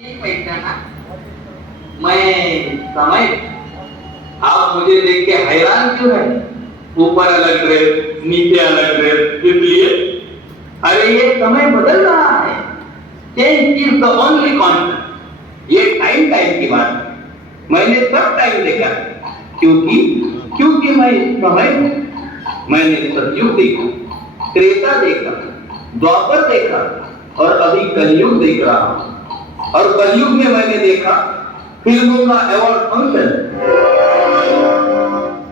मैं समय आप मुझे देख के हैरान क्यों है? ऊपर अलग ड्रेस, नीचे अलग ड्रेस, इसलिए अरे ये समय बदल रहा है। Change is the only constant. ये टाइम टाइम की बात है। मैंने सब टाइम देखा क्योंकि मैं इस समय हूं। मैंने सतयुग देखा, त्रेता देखा, द्वापर देखा और अभी कलयुग देख रहा हूं। और कलयुग में मैंने देखा फिल्मों का अवार्ड फंक्शन।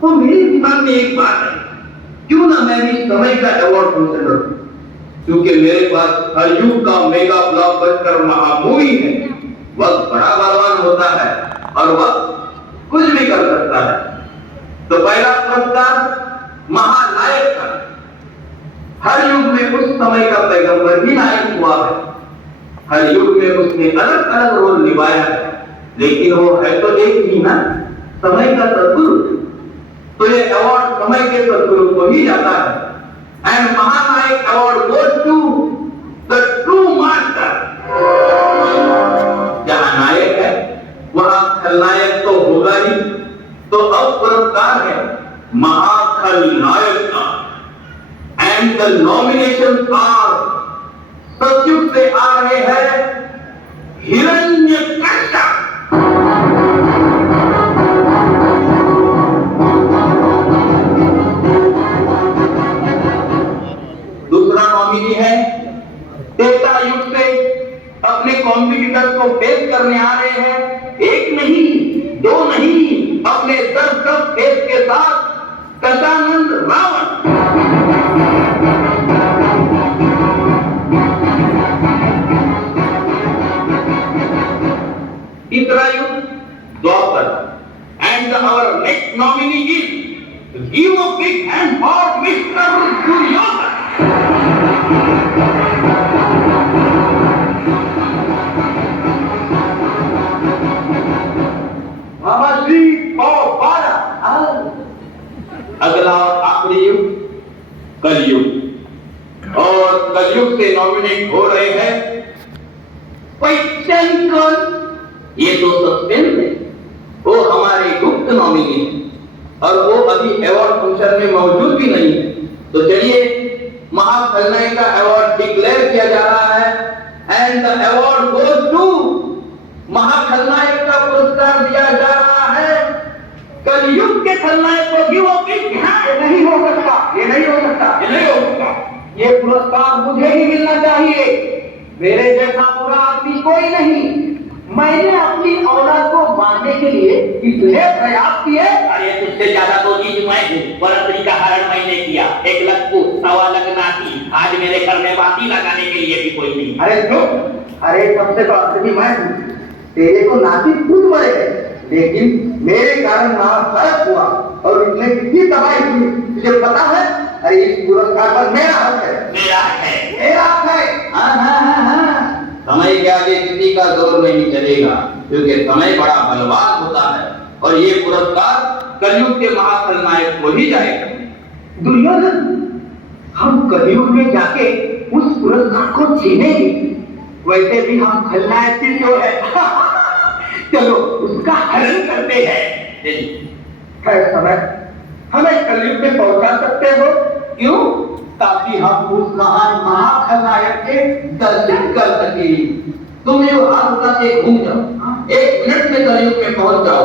तो मेरे दिमाग में एक बात है, क्यों ना मैं भी समय का अवार्ड फंक्शन रखूं? क्योंकि मेरे पास हर युग का मेगा ब्लॉकबस्टर महामूवी है। वक्त बड़ा बलवान होता है और वक्त कुछ भी कर सकता है। तो पहला पुरस्कार महानायक का। हर युग में उस समय का पैगंबर भी नायक हुआ है। हर युग में उसने अलग अलग रोल निभाया है, लेकिन वो है तो एक ही ना, समय का सद्गुरु। तो ये अवार्ड समय के सद्गुरु को ही जाता है। एंड महानायक award goes to the true master. जहां नायक है वहां खलनायक तो होगा ही। तो अब पुरस्कार है महाखलनायक का। एंड द नॉमिनेशन आर, सतयुग से आ रहे हैं हिरण्यकश्यप। दूसरा नॉमिनी है त्रेता युग से अपने कॉम्पिटिटर्स को फेस करने आ रहे हैं। एक नहीं, दो नहीं, अपने 10 फेस के साथ दशानंद रावण। तीसरा युग Dwapar. And our next nominee is give a big hand for mister Duryodhan. महाश्री पौपारा। अगला और आखिरी युग कलयुग। और कलयुग से नॉमिनेट हो रहे हैं वैज्ञानिक। ये तो सस्पेंस है, वो हमारे गुप्त नॉमिनी है और वो अभी अवार्ड फंक्शन में मौजूद भी नहीं है। तो चलिए महाखलनायक का अवार्ड डिक्लेयर किया जा रहा है। And the award goes to, महाखलनायक का पुरस्कार दिया जा रहा है कलयुग के खलनायक को। Give a big hand. ये नहीं हो सकता, ये नहीं हो सकता, ये नहीं हो सकता। ये पुरस्कार मुझे ही मिलना चाहिए। मेरे जैसा बुरा आदमी कोई नहीं। मैंने अपनी औलाद को मारने के लिए इतने प्रयास किए। अरे तुझसे ज्यादा तो चीज मैं हूँ। बरतरी का हरण मैंने किया, 1 लाख को 1.25 लाख नाती। आज मेरे घर में बाती लगाने के लिए भी कोई नहीं। अरे चुप। अरे सबसे तो असली मैं हूँ। तेरे को नाती खुद मरे गए, लेकिन मेरे कारण वहां फर्क हुआ और इसने कितनी तबाही हुई तुझे पता है? अरे इस पुरस्कार पर मेरा हक है। मेरा है, मेरा हक है। हाँ। समय के आगे किसी का जोर नहीं चलेगा, क्योंकि समय बड़ा बलवान होता है। और ये पुरस्कार कलयुग के महाखलनायक को ही जाएगा। दुर्योधन, हम कलयुग में जाके उस पुरस्कार को छीनेंगे। वैसे भी हम खलनायक जो है चलो उसका हरण करते हैं। समय हमें कलयुग में पहुंचा सकते हो? क्यों? ताकि हम उस महान महाखलनायक के दर्शन कर सके। तुम ये हाथ उठा के घूम जाओ, 1 मिनट में कलयुग में पहुंच जाओ।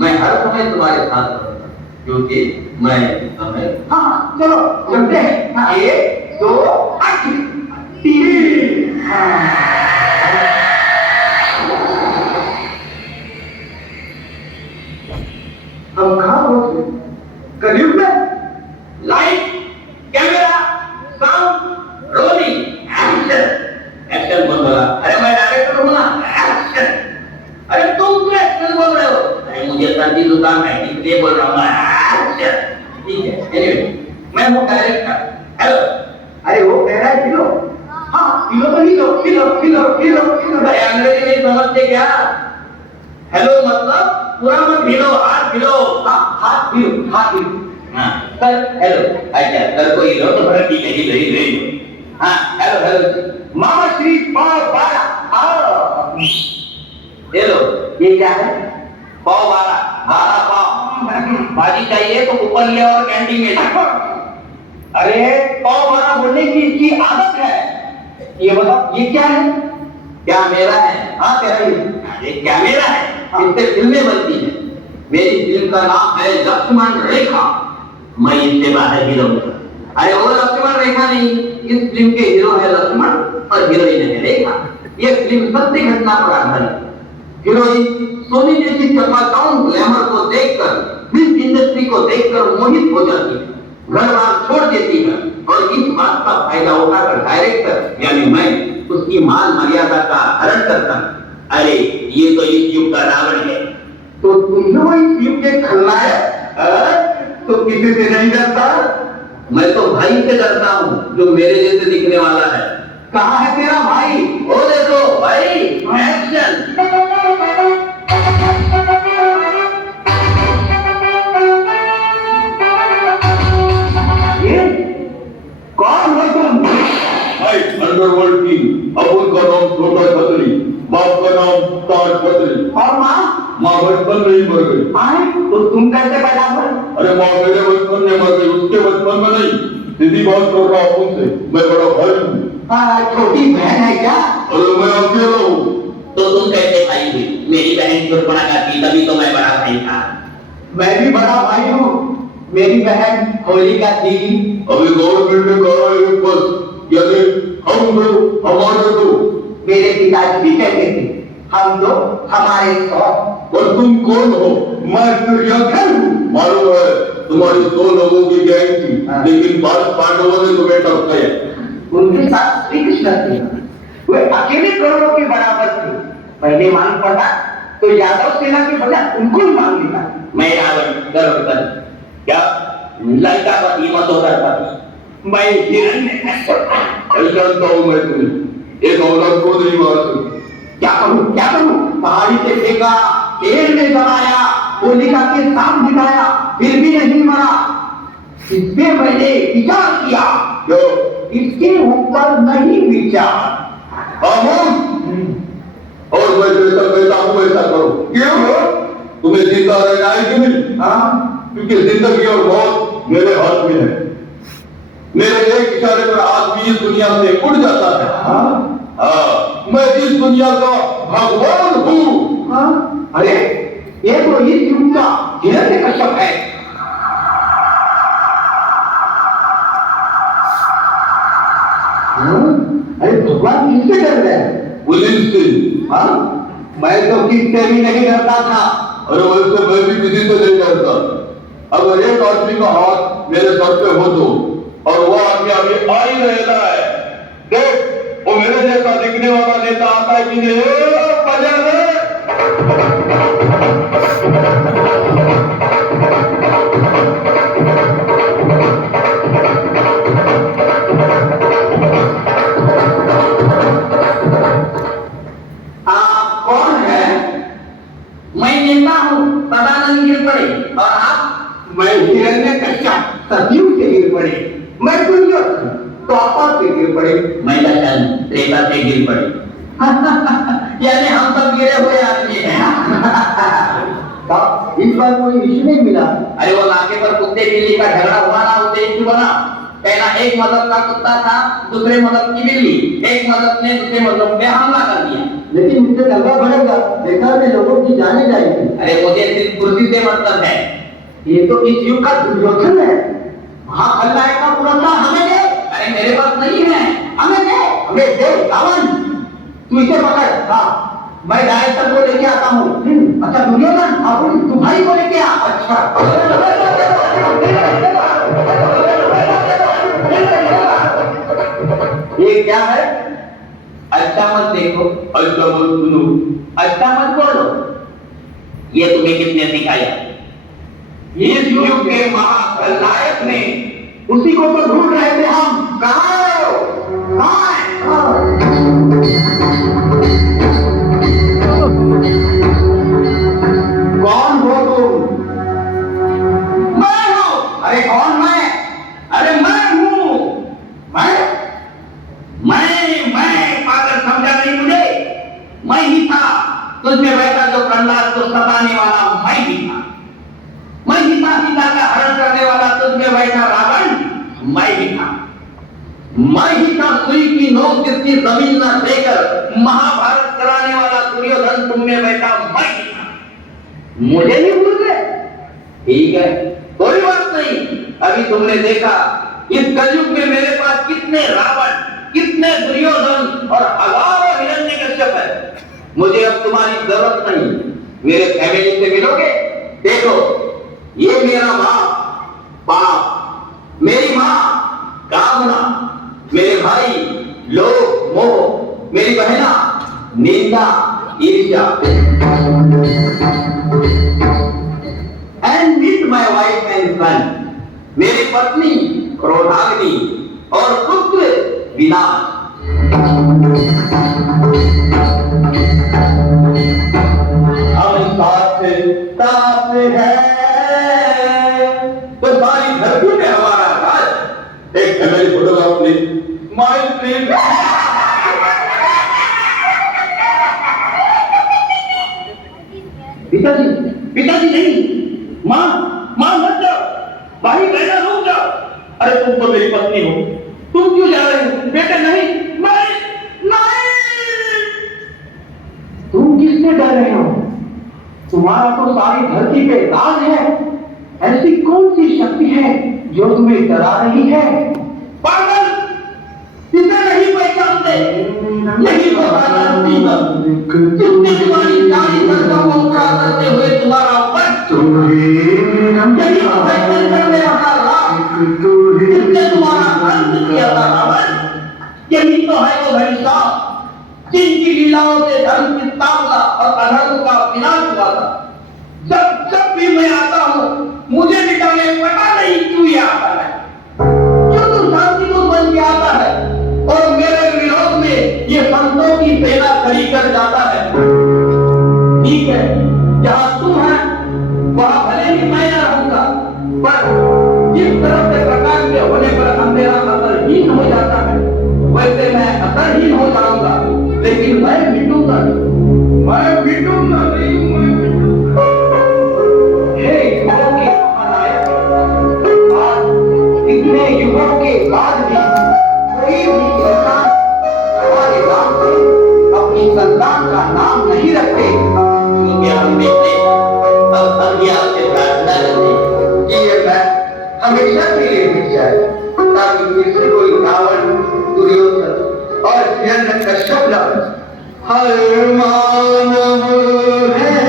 मैं हर समय तुम्हारे साथ रहूंगा, क्योंकि मैं समय। हाँ चलो चलते हैं। 1 2 3। हम कहाँ पहुंचे? कलयुग में। Light, camera, sound, rolling, action. Action बोल बोला। अरे मैं डायरेक्टर हूँ ना। एक्शन। अरे तुम क्यों एक्शन बोल रहे हो? अरे मुझे सर्दी जुकाम है इसलिए बोल रहा हूँ एक्शन। ठीक है, एनीवे मैं हूँ डायरेक्टर। हेलो। अरे वो कह रहा है किलो। हाँ किलो तो ही लो, किलो किलो किलो किलो। भाई अंग्रेजी नहीं समझते क्या? हेलो मतलब पूरा मत हिलो, हाथ हिलो। हाँ हाथ हिलो, हाथ हिलो। हाँ सर हेलो। अच्छा सर को हिलो तो बड़ा ठीक है, हिलो हिलो हिलो। हाँ हेलो हेलो। मामा श्री पौपारा। ये लो, ये क्या है? पाव 12 पाव। भाजी चाहिए तो ऊपर ले और कैंटीन में जा। अरे पाव वाला बोलने की इसकी आदत है। ये बताओ ये क्या है? क्या मेरा है? हाँ तेरा ही। अरे क्या मेरा है? इससे फिल्में बनती है। मेरी फिल्म का नाम है लक्ष्मण रेखा। मैं इससे बाहर हीरो हूँ। अरे वो लक्ष्मण रेखा नहीं, इस फिल्म के हीरो है लक्ष्मण और हीरोइन है रेखा। ये फिल्म सत्य घटना पर आधारित है। हीरोइन सोनी जैसी चकाचौंध ग्लैमर को देखकर, फिल्म इंडस्ट्री को देखकर मोहित हो जाती है, घर बार छोड़ देती है और इस बात का फायदा उठाकर डायरेक्टर यानी मैं उसकी मान मर्यादा का हरण करता हूं। अरे ये तो इस युग का रावण है। तो तुम लोग इस फिल्म के खलनायक? तो किसी से नहीं डरता? मैं तो भाई से डरता हूँ जो मेरे जैसे दिखने वाला है। कहाँ है तेरा भाई? वो देखो भाई, एक्शन। कौन हो तुम? मैं अंडरवर्ल्ड किंग। अबुल का नाम छोटा छतरी, बाप का नाम ताज छतरी। और माँ? माँ बचपन में ही मर गई। आए तो तुम कैसे पैदा हुए? अरे माँ मेरे बचपन में मर गई, उसके बचपन में नहीं। सीधी बात कर रहा हूँ तुमसे, मैं बड़ा भाई हूँ। छोटी बहन है क्या? अरे मैं अकेला हूँ। तो तुम कैसे भाई हुई? मेरी बहन शूर्पणखा थी, तभी तो मैं बड़ा भाई था। मैं भी बड़ा भाई हूँ। मेरी बहन होलिका थी। अभी गवर्नमेंट ने कहा है एक बस, यानी हम दो हमारे दो। मेरे पिताजी भी कहते थे हम दो हमारे 100। और तुम कौन हो? मैं दुर्योधन हूँ। मालूम है तुम्हारी 100 लोगों की गैंग थी, लेकिन 12 पांडवों ने तुम्हें टपकाया। उनके साथ श्री कृष्ण थे। वे अकेले करोड़ों के बराबर थे। पहले मांग पड़ा तो यादव सेना के बजाय उनको ही मांग लिया। मैं रावण गर्वकर, क्या लंका पर कीमत होकर था। मैं हिरण्यकश्यप। जानता हूँ मैं तुम्हें, एक औरत को नहीं मार सकती। क्या करूं क्या करूं? पहाड़ी से फेंका, पेड़ में दबाया, होलिका के साथ दिखाया, फिर भी नहीं मरा। इससे मैंने विचार किया, जो इसके ऊपर नहीं विचार। और मैं जैसा कहता हूँ वैसा करो। क्यों? तुम्हें जिंदा रहना है कि नहीं? हाँ? क्योंकि जिंदगी और मौत मेरे हाथ में है। मेरे एक इशारे पर आदमी इस दुनिया से उड़ जाता है। हाँ, मैं इस दुनिया का भगवान हूँ। हाँ? अरे ये तो इस युग का हिरण्यकश्यप है। अरे भगवान किससे डर रहे हैं? पुलिस से। हाँ? मैं तो किससे भी नहीं डरता था। अरे वैसे मैं भी किसी से नहीं डरता। अगर एक आदमी का हाथ मेरे सर पे हो तो, और वो आदमी अभी आ ही रहता है, देख वो मेरे जैसा दिखने वाला नेता आता है कि नहीं? बजा दे। आप कौन है? मैं नेता हूँ, सदानंद गिर पड़े। और आप? मैं हिरण्यकश्यप, सतयुग से गिर पड़े। मैं दुर्योधन, द्वापर से गिर पड़े। मैं दशन, त्रेता से गिर पड़े। यानी हम सब गिरे हुए आदमी हैं। इस बार कोई इश्यू नहीं मिला। अरे वो नाके पर कुत्ते बिल्ली का झगड़ा हुआ ना, उससे इश्यू बना। पहला एक मजहब का कुत्ता था, दूसरे मजहब की बिल्ली। एक मजहब ने दूसरे मजहब पे हमला कर दिया। लेकिन इससे दंगा बढ़ेगा, बेकार में लोगों की जाने जाएगी। अरे मुझे सिर्फ कुर्सी से मतलब है। ये तो इस युग का दुर्योधन है। महाखलनायक का पुरस्कार हमें दे। अरे मेरे पास नहीं है। हमें दे, हमें दे। रावण तू इसे पकड़। हाँ मैं डायरेक्टर को लेके आता हूँ। अच्छा दुर्योधन, हाँ तू भाई को लेके आ। अच्छा ये क्या है? अच्छा मत देखो, अच्छा मत सुनो। अच्छा मत बोलो। ये तुम्हें किसने सिखाया? इस युग के महाखलनायक ने। उसी को तो ढूंढ रहे थे हम। कहाँ है वो? कहाँ है? कौन हो तुम? मैं हूँ। अरे कौन मैं? अरे मैं हूँ। मैं मैं पागल समझा नहीं मुझे? मैं ही था तुझ में बैठा प्रहलाद को सताने वाला मैं ही था। मैं ही था सीता का हरण करने वाला तुझ में बैठा रावण मैं ही था। मैं ही था सुई की नोक जिसकी जमीन न देकर महाभारत कराने वाला दुर्योधन तुम में बैठा मैं ही था। मुझे नहीं भूल गए? ठीक है, कोई बात नहीं। अभी तुमने देखा इस कलयुग में मेरे पास कितने रावण, कितने दुर्योधन और हजारों हिरण्यकश्यप है। मुझे अब तुम्हारी जरूरत नहीं। मेरे फैमिली से मिलोगे? देखो, ये मेरा बाप पाप, मेरी माँ कामना, मेरे भाई लोभ मोह, मेरी बहना निंदा ईर्ष्या। And with my wife and son, मेरी पत्नी क्रोधाग्नि और पुत्र विनाश। हम साथ है तो सारी धरती में हमारा राज। एक family photograph please. Mind please. पिताजी, पिताजी नहीं, माँ, माँ मत जाओ, भाई बहना रुक जाओ। अरे तुम तो मेरी पत्नी हो, तुम क्यों जा रहे हो? बेटे नहीं, नहीं, नहीं। तुम किससे डर रहे हो? तुम्हारा तो सारी धरती पे राज है। ऐसी कौन सी शक्ति है जो तुम्हें डरा रही है? पागल, इसे नहीं पहचानते, नहीं पहचानती। कितनी तुम्हारी सारी धरती को उड़ा करते हुए तुम्हारा वक्त यही फैसल करने रहा राम, जिसने तुम्हारा अंत किया था रावण। यही तो है वो भैंसा जिनकी लीलाओं से धर्म की स्थापना और अधर्म का विनाश हुआ था। जब भी मैं आता हूँ मुझे मिटाने पता नहीं क्यों ये आता है। क्यों तो शांति को बन के आता है और मेरे विरोध में ये संतों की सेना खड़ी कर जाता है। ठीक है, जहाँ तुम है वहाँ भले ही मैं न रहूंगा, पर जिस तरह से प्रकाश के होने पर अंधेरा असरहीन हो जाता है वैसे मैं असरहीन हो जाऊंगा, लेकिन मैं मिटूंगा नहीं, मैं मिटूंगा नहीं, मैं मिटूंगा। हे युगों के महानायक, आज इतने युगों के बाद भी कोई भी इंसान हमारे नाम से अपनी संतान का नाम नहीं रखते। क्योंकि हम बेटे अब अभिया से प्रार्थना करते कि ये मैं हमेशा के लिए मिट जाए, ताकि फिर से कोई रावण, दुर्योधन और हिरण्यकश्यप न बने। हर मानव है